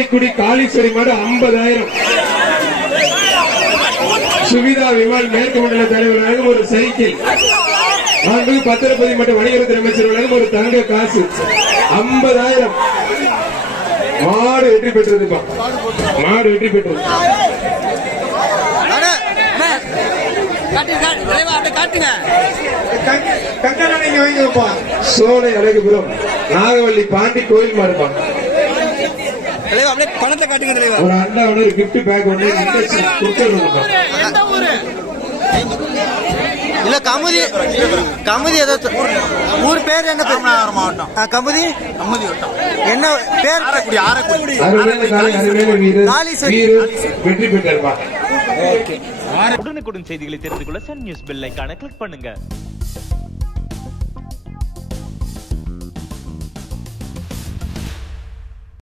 காரைக்குடி காளீஸ்வரி மாடு 50,000. சுவிதா விமல் மேற்கு மண்டல தலைவர் வழங்கும் ஒரு சைக்கிள். பத்திரப்பதி மற்றும் வணிகத்துறை அமைச்சர் வழங்கும் ஒரு தங்க காசு 50,000. மாடு வெற்றி பெற்றதுப்பா, மாடு வெற்றி பெற்றது. சோலை அழகுபுரம் நாகவல்லி பாண்டி கோயில் மாறுப்பான். பணத்தை காட்டுங்க தலைவா. ஒரு அண்டா ஒன்று கிஃப்ட் பேக் ஒன்று இல்ல கமுதி கமுதி ஏதாவது ஊர் பேர் என்ன? மாவட்டம் கமுதி கமுதி என்ன பேர்? வெற்றி பெற்றிருப்பான். உடனுக்குடன் செய்திகளை தெரிந்து கொள்ள சன் நியூஸ் பெல் ஐகானை கிளிக் பண்ணுங்க.